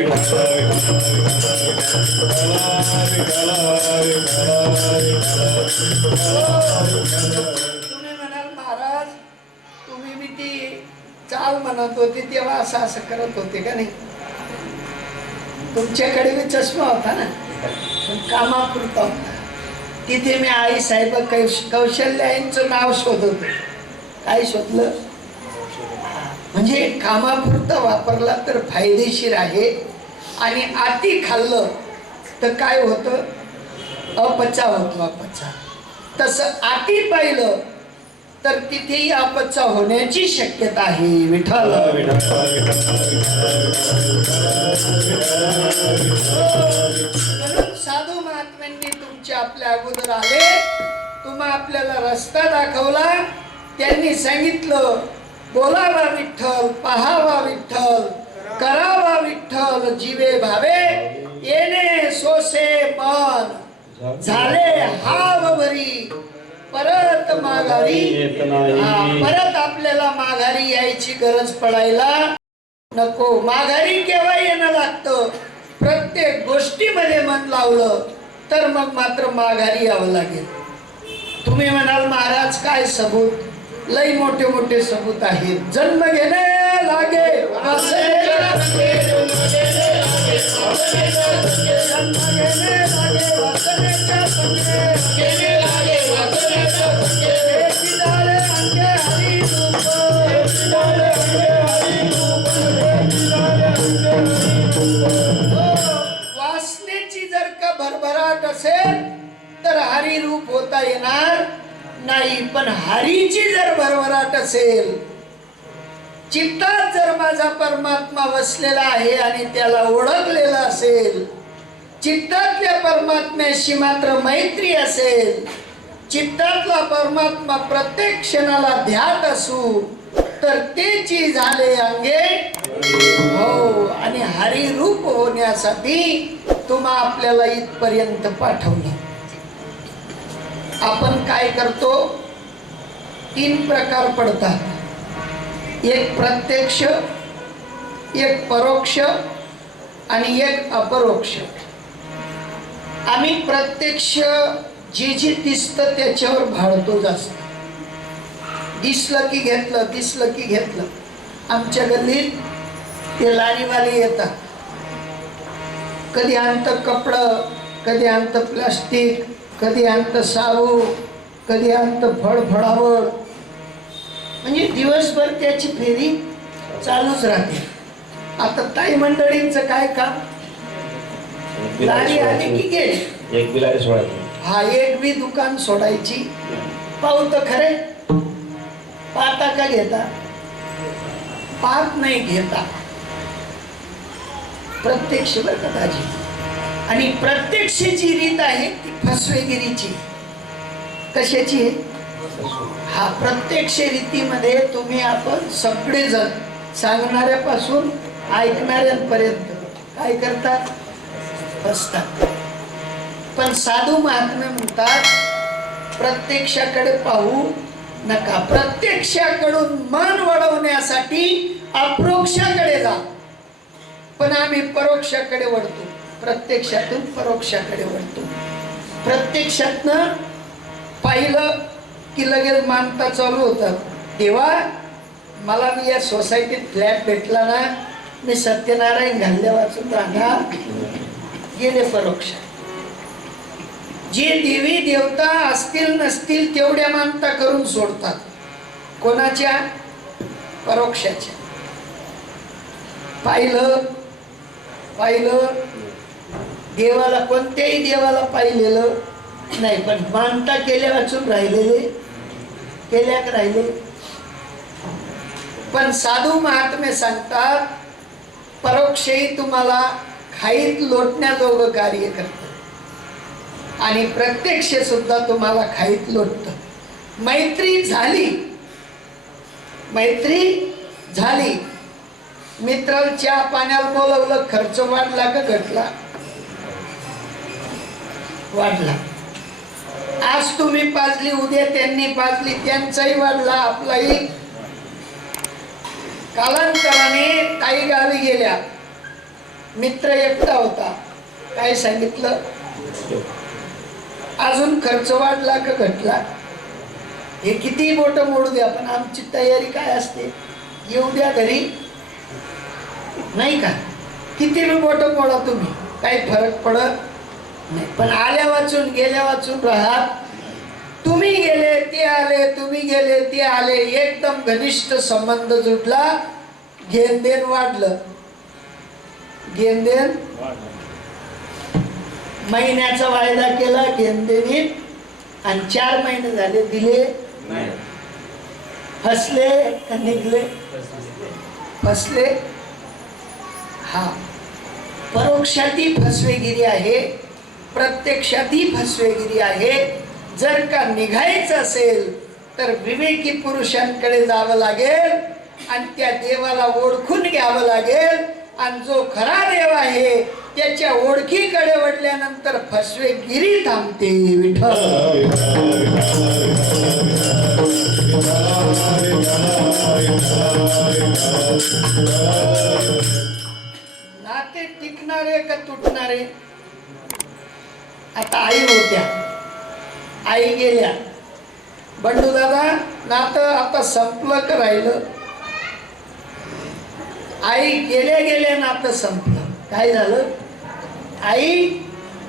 तुम्ही म्हणाल महाराज तुम्ही मी ती चाल म्हणत होती तेव्हा असं असं करत होते का नाही? तुमच्याकडे मी चष्मा होता ना? पण कामापुरता होता. तिथे मी आई साहेब कौश नाव शोधत काय शोधलं? म्हणजे कामापुरता वापरला तर फायदेशीर आहे. आणि आती खाल्लं तर काय होतं? अपचा होतो अपचा. तसं आती पाहिलं तर तिथेही अपचा होण्याची शक्यता आहे. विठ्ठल. साधू महात्म्यांनी तुमचे आपल्या अगोदर आले. तुम्हा आपल्याला रस्ता दाखवला. त्यांनी सांगितलं बोलावा विठ्ठल पहावा विठ्ठल करावा विठ्ठल जीवे भावे येणे सोसे मन. झाले हाव भरी परत माघारी. परत आपल्याला माघारी यायची गरज पडायला नको. माघारी केव्हा येणं लागतं? प्रत्येक गोष्टीमध्ये मन लावलं तर मग मात्र माघारी यावं लागेल. तुम्ही म्हणाल महाराज काय सबूत? लय मोठे मोठे सबूत आहेत जन्म घेणे लागे वासनेची जर का भरभराट असेल तर हरिरूप होता येणार नाही पण हरीची जर भरभराट असेल चित्तात जर माझा परमात्मा वसलेला आहे आणि त्याला ओळखलेला असेल चित्तातल्या परमात्म्याशी मात्र मैत्री असेल चित्तातला परमात्मा प्रत्येक क्षणाला ध्यात असू तर ते ची झाले अंगे. हो आणि हरिरूप होण्यासाठी तुम्हा आपल्याला इथपर्यंत पाठवलं. आपण काय करतो? तीन प्रकार पडतात. एक प्रत्यक्ष एक परोक्ष आणि एक अपरोक्ष. आम्ही प्रत्यक्ष जे जे दिसतं त्याच्यावर भाळतो जास्त. दिसलं की घेतलं दिसलं की घेतलं. आमच्या गल्लीत ते लारीवाले येतात. कधी आणतं कपडं कधी आणतं प्लास्टिक कधी आणतं साबू कधी आणतं फळफळावळ म्हणजे दिवसभर त्याची फेरी चालूच राहते. आता ताई मंडळींचं काय काम? लारी आली की गेली? एक बिलारी सोडायची. हा एक बी दुकान सोडायची. पाहू तर खरे पाहता का घेता? पाहत नाही घेता. प्रत्यक्ष बर का दाजी? आणि प्रत्यक्ष जी रीत आहे ती फसवेगिरीची. कशाची? आहे हा प्रत्यक्ष रीतीमध्ये तुम्ही आपण सगळेजण सांगणाऱ्यापासून ऐकणाऱ्यांपर्यंत काय करतात? फसतात पण साधू महात्मे म्हणतात प्रत्यक्षाकडे पाहू नका. प्रत्यक्षाकडून मन वळवण्यासाठी अप्रोक्षाकडे जा. पण आम्ही परोक्षाकडे वळतो. प्रत्यक्षातून परोक्षाकडे वळतो. प्रत्यक्षातनं पाहिलं की लगेच मानता चालू होतात तेव्हा मला मी या सोसायटीत फ्लॅट भेटला ना मी सत्यनारायण घालल्यापासून वाचून राहणार. गेले परोक्ष. जे देवी देवता असतील नसतील तेवढ्या मानता करून सोडतात. कोणाच्या? परोक्षाच्या. पाहिलं पाहिलं देवाला कोणत्याही देवाला पाहिलेलं नाही पण मानता केल्या वाचून राहिलेले केल्यात राहिले? पण साधू महात्मे सांगतात परोक्षही तुम्हाला खाईत लोटण्याजोगं कार्य करतं. आणि प्रत्यक्ष सुद्धा तुम्हाला खाईत लोटतं. मैत्री झाली. मैत्री झाली. मित्राच्या पाण्यावर पाण्याला बोलवलं खर्च वाढला का घटला? वाढला. आज तुम्ही पाजली उद्या त्यांनी पाजली त्यांचाही वाढला आपलाही. कालांतराने काही गावी गेल्या. मित्र एकटा होता. काय सांगितलं? अजून खर्च वाढला का घटला? हे किती बोट मोडू द्या पण आमची तयारी काय असते? येऊ द्या घरी. नाही का? किती बी बोट मोडा तुम्ही. काही फरक पडत नाही पण आल्या वाचून गेल्या वाचून राहत. तुम्ही गेले ते आले तुम्ही गेले ते आले एकदम घनिष्ठ संबंध जुटला. घेणदेण वाढलं. घेणदेण महिन्याचा वायदा केला घेणदेणीत आणि चार महिने झाले दिले. फसले का निघले? फसले. हा. परोक्षातही फसवेगिरी आहे. प्रत्यक्षातही फसवेगिरी आहे. जर का निघायचं असेल तर विवेकी पुरुषांकडे जावं लागेल आणि त्या देवाला ओळखून घ्यावं लागेल. आणि जो खरा देव आहे त्याच्या ओळखीकडे वळल्यानंतर फसवेगिरी थांबते विठ्ठल. नाते टिकणारे का तुटणारे? आई होत्या. आई गेल्या. बंडू दादा नातं आता संपलं का राहिलं? आई गेल्या गेल्या नातं संपलं. काय झालं? आई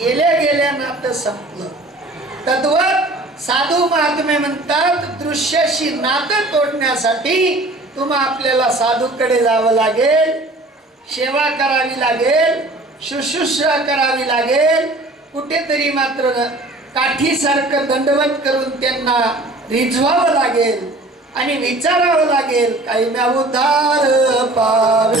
गेल्या गेल्या नातं संपलं. तद्वत साधू महात्मे म्हणतात दृश्याशी नातं तोडण्यासाठी तुम्हा आपल्याला साधूकडे जावं लागेल सेवा करावी लागेल शुश्रूषा करावी लागेल कुठेतरी मात्र काठीसारखं दंडवत करून त्यांना रिझवावं लागेल आणि विचारावं लागेल काही म्या उद्धार पावे.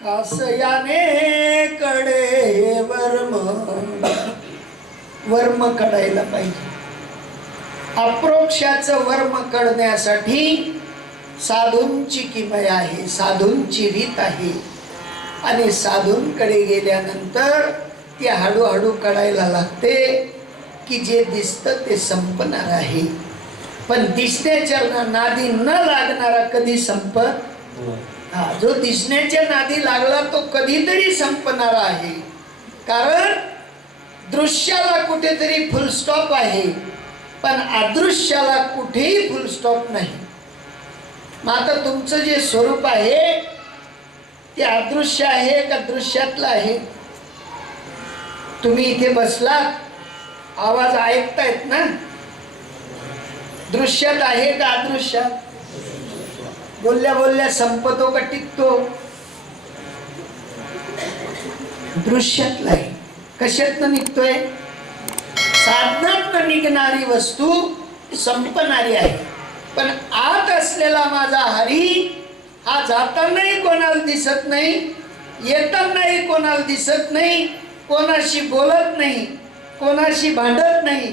कासयाने कडे वर्म. वर्म कडायला पाहिजे. अप्रोक्षाचं वर्म करण्यासाठी साधूंची किमय आहे साधूंची रीत आहे. आणि साधूंकडे गेल्यानंतर ती हळूहळू कळायला लागते की जे दिसतं ते संपणार आहे. पण दिसण्याच्या नादी न लागणारा कधी संपत? हा जो दिसण्याच्या नादी लागला तो कधीतरी संपणारा आहे. कारण दृश्याला कुठेतरी फुलस्टॉप आहे. पण अदृश्याला कुठेही फुलस्टॉप नाही. मग आता तुमचं जे स्वरूप आहे ते अदृश्य आहे का दृश्यातलं आहे? तुम्ही इथे बसलात आवाज ऐकतायत ना? दृश्यात आहे का अदृश्यात? बोलल्या बोलल्या संपतो का टिकतो? दृश्यातला आहे कशातनं निघतोय? साधनातनं निघणारी वस्तू संपणारी आहे. पण आत असलेला माझा हरी हा जातानाही कोणाला दिसत नाही येतानाही कोणाला दिसत नाही कोणाशी बोलत नाही कोणाशी भांडत नाही.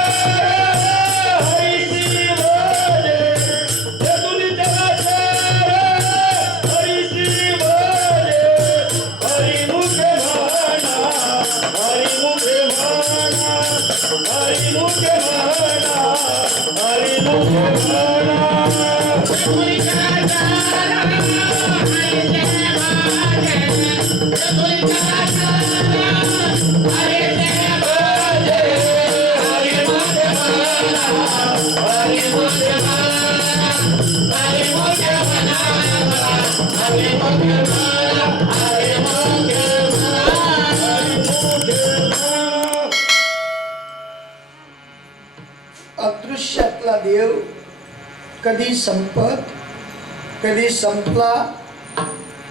अदृश्यातला देव कधी संपत कधी संपला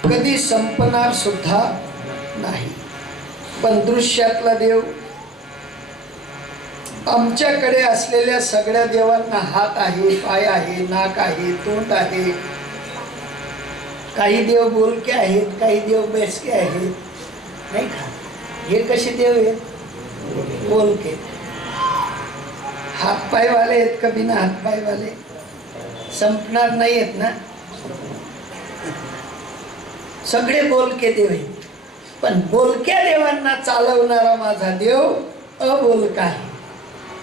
कधी संपणार सुद्धा नाही. पण दृश्यातला देव आमच्याकडे असलेल्या सगळ्या देवांना हात आहे पाय आहे नाक आहे तोंड आहे काही देव बोलके आहेत काही देव बेसके आहेत. नाही का? हे कसे देव आहेत? बोलके. हातपायवाले आहेत का बिना हातपायवाले? संपणार नाही आहेत ना? सगळे बोलके देव आहेत. पण बोलक्या देवांना चालवणारा माझा देव अबोलका आहे.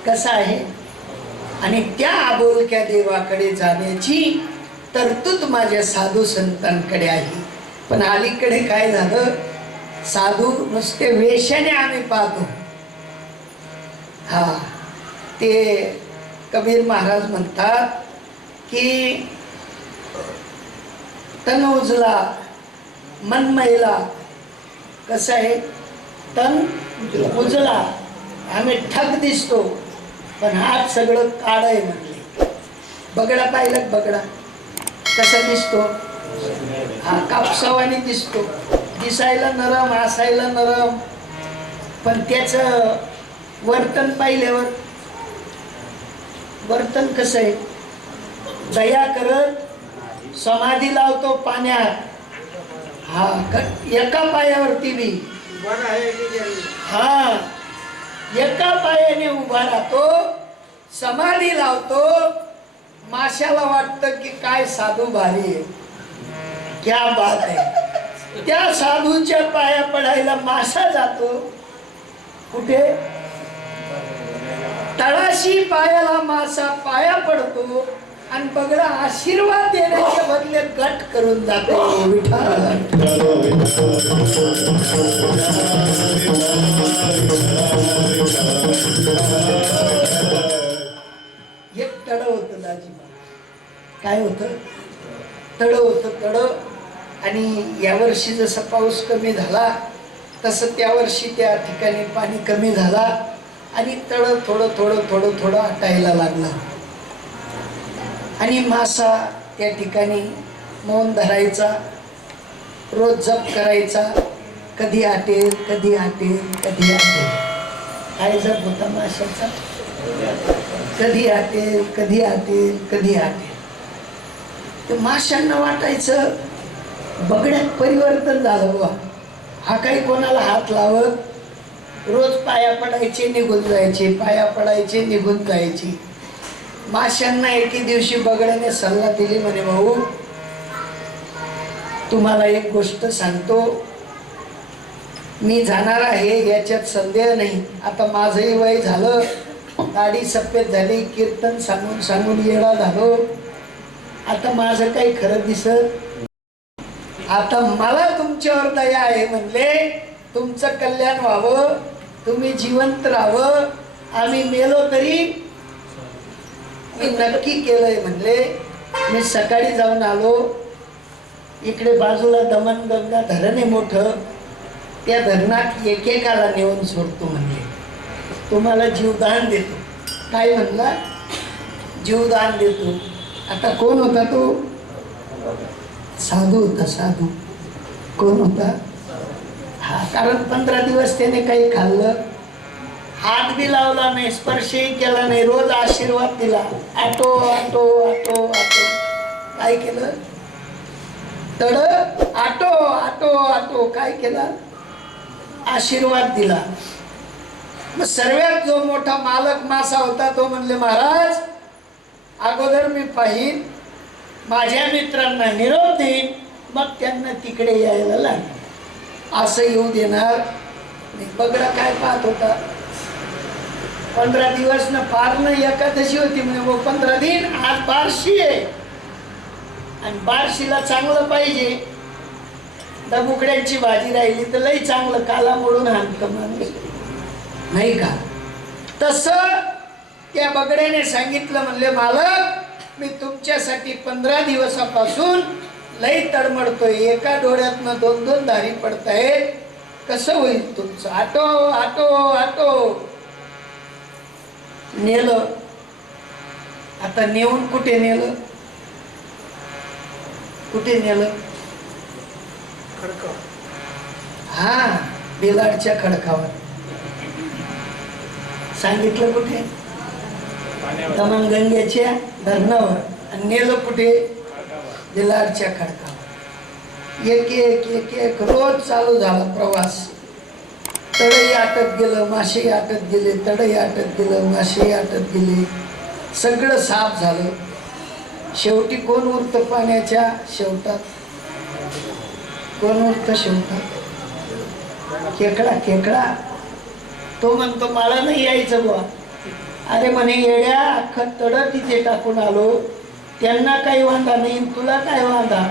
कसा आहे? आणि त्या अबोलक्या देवाकडे जाण्याची तरतूद माझ्या साधू संतांकडे आहे. पण अलीकडे काय झालं? साधू नुसते वेशाने आम्ही पाहतो. हा ते कबीर महाराज म्हणतात की तन उजला मन महिला कसं आहे? तन उजला. आम्ही ठग दिसतो पण हात सगळं काळ आहे म्हणले. बगडा पाहिलं बगडा? कसा दिसतो? हा कापसावानी दिसतो. दिसायला नरम हसायला नरम. पण त्याचं वर्तन पाहिल्यावर वर्तन कसं आहे? दया करत समाधी लावतो पाण्यात. हा क- एका पायावरती बी. हा एका पायाने उभा राहतो समाधी लावतो माशाला वाटतं की काय साधू भारी आहे. क्या बात आहे. त्या साधूच्या पाया पडायला मासा जातो. कुठे? तळाशी पायाला मासा पाया पडतो आणि बगडा आशीर्वाद देण्याच्या बदले गट करून जातो. विठ्ठल. काय होतं? तळं होतं तळं आणि यावर्षी जसा पाऊस कमी झाला तसं त्या वर्षी त्या ठिकाणी पाणी कमी झाला आणि तळं थोडं थोडं थोडं थोडं आटायला लागलं. आणि मासा त्या ठिकाणी मौन धरायचा रोज जप करायचा. कधी आटेल कधी आटेल कधी आटेल. काय जप होता माशाचा? कधी आटेल कधी आटेल कधी आटेल. तर माशांना वाटायचं बगड्यात परिवर्तन झालं बा हा काही कोणाला हात लावत रोज पाया पडायचे निघून जायचे पाया पडायचे निघून जायचे. माशांना एके दिवशी बगड्याने सल्ला दिली म्हणे भाऊ तुम्हाला एक गोष्ट सांगतो. मी जाणार आहे याच्यात संदेह नाही. आता माझंही वय झालं दाढी सफेद झाली कीर्तन सांगून सांगून येडा झालो. आता माझं काही खरं दिसत आता मला तुमच्यावर दया आहे म्हणले तुमचं कल्याण व्हावं तुम्ही जिवंत राहावं आम्ही मेलो तरी मी नक्की केलंय म्हणले. मी सकाळी जाऊन आलो. इकडे बाजूला दमनगंगा धरण आहे मोठं. त्या धरणात एकेकाला नेऊन सोडतो म्हणले. तुम्हाला जीवदान देतो. काय म्हणला? जीवदान देतो. आता कोण होता तो? साधू होता साधू. कोण होता? हा कारण पंधरा दिवस त्याने काही खाल्लं. हात बी लावला नाही स्पर्शही केला नाही रोज आशीर्वाद दिला. आटो आटो आटो आटो. काय केलं? तड आटो आटो आटो. काय केला? आशीर्वाद दिला. मग सर्वात जो मोठा मालक मासा होता तो म्हणले महाराज अगोदर मी पाहिन माझ्या मित्रांना निरोप देईन मग त्यांना तिकडे यायला लागेल असं येऊ देणार. मी बगडा काय पाहत होता? पंधरा दिवस न पार न एकादशी होती म्हणजे मग हो, पंधरा दिन आज बारशी आहे. आणि बारशीला चांगलं पाहिजे. दबुकड्यांची भाजी राहिली तर लई चांगलं काला मोडून हाणतं माणूस. नाही का? तसं त्या बगड्याने सांगितलं म्हणले मालक मी तुमच्यासाठी पंधरा दिवसापासून लई तडमडतोय. एका डोळ्यातनं दोन दोन धारी पडतायत कसं होईल तुमचं? आटो आटो आटो. नेलं. आता नेऊन कुठे नेलं? कुठे नेलं? हा बिलाडच्या खडकावर. सांगितलं कुठे? दमणगंगेच्या धरणावर आणि नेलं कुठे? बिलाडच्या खडकावर. एक एक एक एक रोज चालू झाला प्रवास. तडही आटत गेलं मासे आटत गेले तडही आटत गेलं मासे आटत गेले. सगळं साफ झालं. शेवटी कोण उरतं पाण्याच्या शेवटात? कोण उरतं शेवटात? खेकडा खेकडा तो म्हणतो मला नाही यायचं बुवा. अरे म्हणे येड्या अख्खं तड तिथे टाकून आलो. त्यांना काही वांधा नाही तुला काय वांधा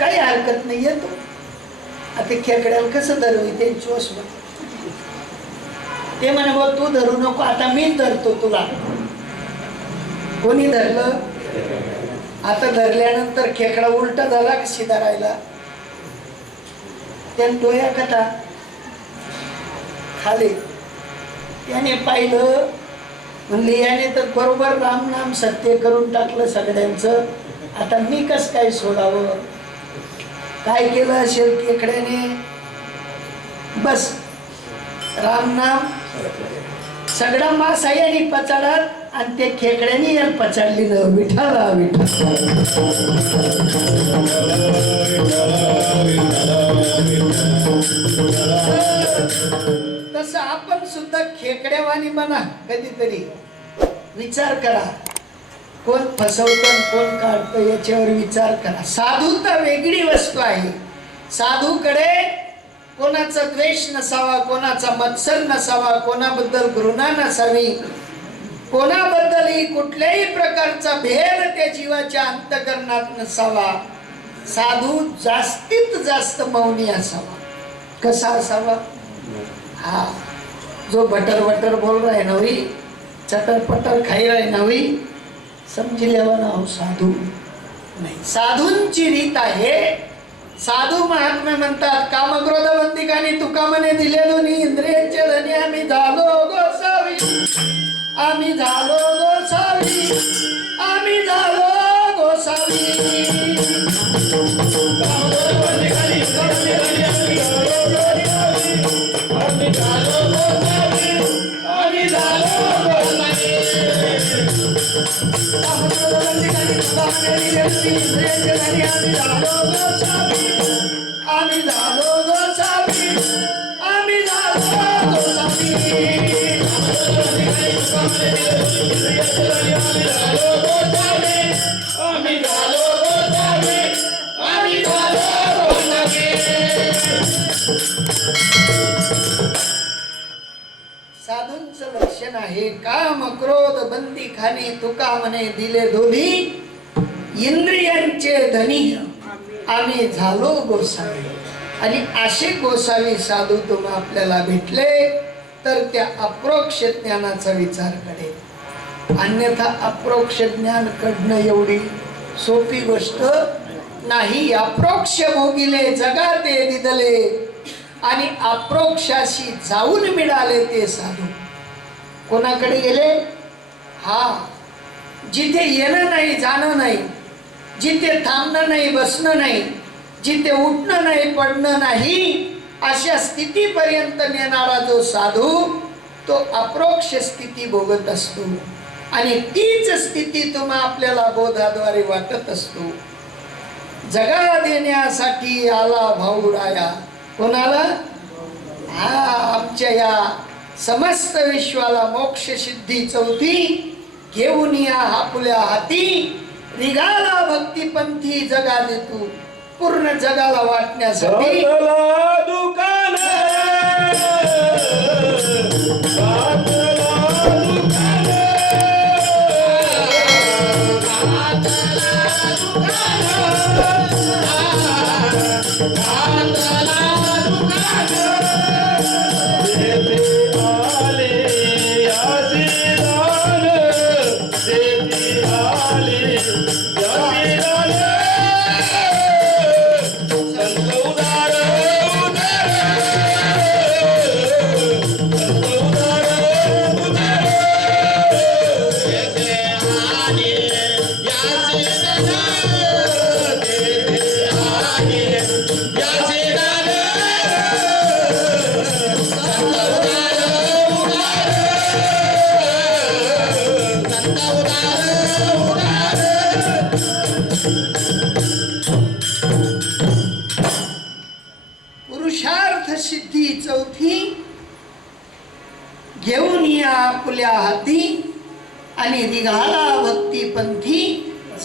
काही हरकत नाही येतो आता खेकड्याला कसं धरवी ते चोस ते म्हणे बघ तू धरू नको आता मीच धरतो तुला. कोणी धरलं? आता धरल्यानंतर खेकडा उलटा झाला का धरायला त्याने डोया कथा. खाली. त्याने पाहिलं म्हणले याने तर बरोबर राम नाम सत्य करून टाकलं सगळ्यांचं. आता मी कस काय सोडावं? काय केलं असेल केकड्याने बस. राम नाम. सगळा मासा याने पचाडात आणि ते खेकड्याने यार पचाडली न विठाला विठा तसं आपण सुद्धा खेकड्यावानी म्हणा कधीतरी. विचार करा. कोण फसवतो कोण काढतं याच्यावर विचार करा. साधू तर वेगळी वस्तू आहे. साधूकडे कोणाचा द्वेष नसावा कोणाचा मत्सर नसावा कोणाबद्दल घृणा नसावी. कोणाबद्दलही कुठल्याही प्रकारचा भेद त्या जीवाच्या अंतकरणात नसावा. साधू जास्तीत जास्त मौनी असावा. कसा असावा? हा. जो बटर बटर बोल रहा है नवी चटर पटर खाई रहा है नवी लेवाना हो साधू। नाही साधूंची रीत आहे साधू महात्मे म्हणतात कामक्रोध बंदिकाने तुका म्हणे दिले दोन्ही इंद्रियांचे धनी आम्ही झालो गोसावी आम्ही झालो गोसावी आम्ही झालो गोसावी आम्ही झालो गोसावी आम्ही झालो गोसावी आम्ही झालो गोसावी आम्ही झालो गोसावी साधूंचं वचन आहे काम क्रोध बंदी खाने तुका म्हणे दिले दोन्ही इंद्रियांचे धनी. आम्ही झालो गोसावी. आणि असे गोसावी साधू तुम्ही आपल्याला भेटले तर त्या अप्रोक्ष ज्ञानाचा विचार करेल अन्यथा अप्रोक्ष ज्ञान कडणं एवढी सोपी गोष्ट नाही. अप्रोक्ष भोगिले जगाते दिदले. आणि अप्रोक्षाशी जाऊन मिळाले ते साधू. कोणाकडे गेले? हा. जिथे येणं नाही जाणं नाही जिथे थांबणं नाही बसणं नाही जिथे उठणं नाही पडणं नाही अशा स्थितीपर्यंत नेणारा जो साधू तो अप्रोक्ष स्थिती भोगत असतो. आणि तीच स्थिती तुम्हा आपल्याला बोधाद्वारे वाटत असतो. जगा देण्यासाठी आला भाऊ राया कोणाला? हा आमच्या या समस्त विश्वाला मोक्ष सिद्धी चौथी घेऊन या आपल्या हाती. निघाला भक्तिपंथी जगा तू पूर्ण जगाला वाटण्यासाठी. दुकान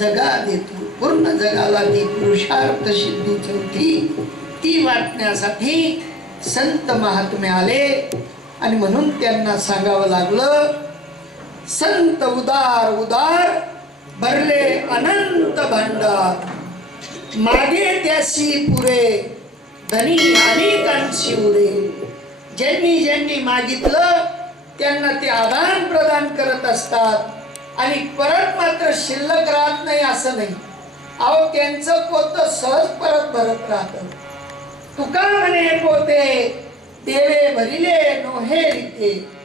जगा देतो. पूर्ण जगाला ती पुरुषार्थ सिद्धी चौथी. ती वाटण्यासाठी संत महात्मे आले. आणि म्हणून त्यांना सांगावं लागलं संत उदार उदार भरले अनंत भांडार. मागे त्यासी पुरे धनी अनेकांशी उरे. ज्यांनी ज्यांनी मागितलं त्यांना ते आदान प्रदान करत असतात. आणि परत मात्र शिल्लक राहत नाही असं नाही. अहो त्यांचं पोत सहज परत भरत राहत. तुका म्हणे पोते देवे भरिले नोहे रिते.